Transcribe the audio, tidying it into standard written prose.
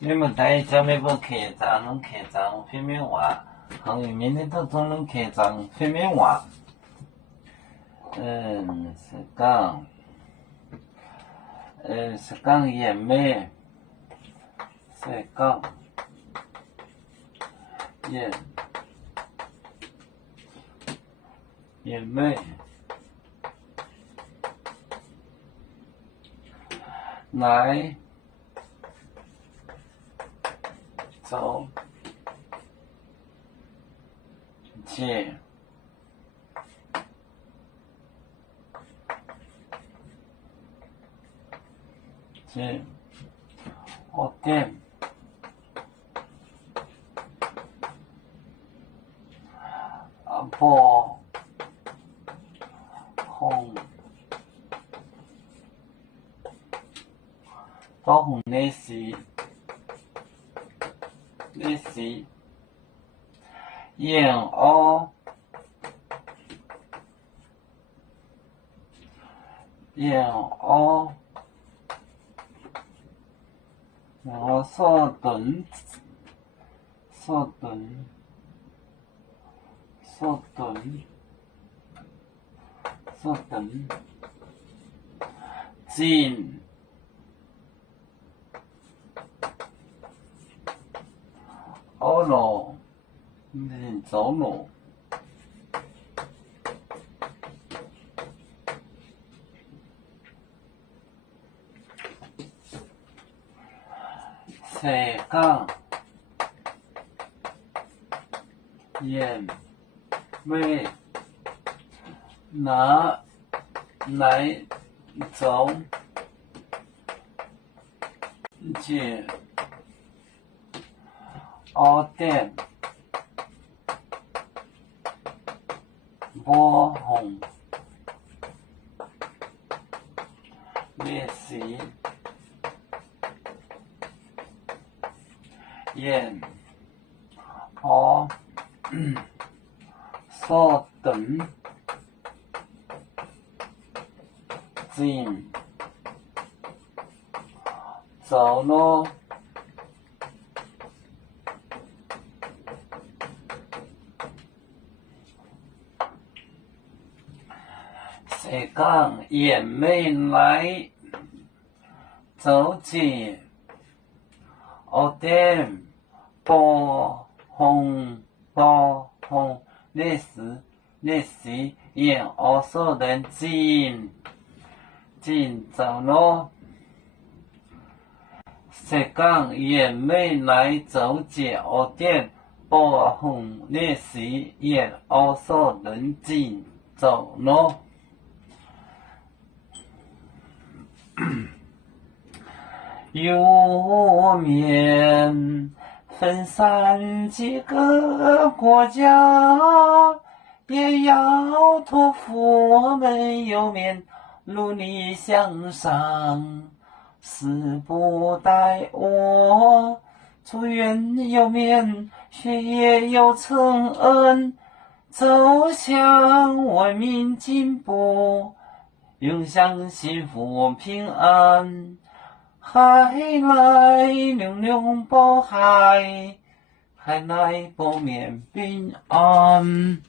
你们在家没不客栈，拢客栈片面话，行业面的都总拢客栈片面话。是讲也美，是讲也美，来走解我店破红破红的是燕鸥然后所顿进欧罗走路是讲也美拿来走解我店波红烈士燕鸥所等进走路是讲也没来走进我店波红烈士燕鸥所等进走路是讲也没来走进我店波红烈士燕鸥所等进走路有面分散几个国家，也要托付我们有面努力向上，死不待我，祝愿有面学业有成恩，走向文明进步，永享幸福平安。海来玲珑报海，海来报面平安。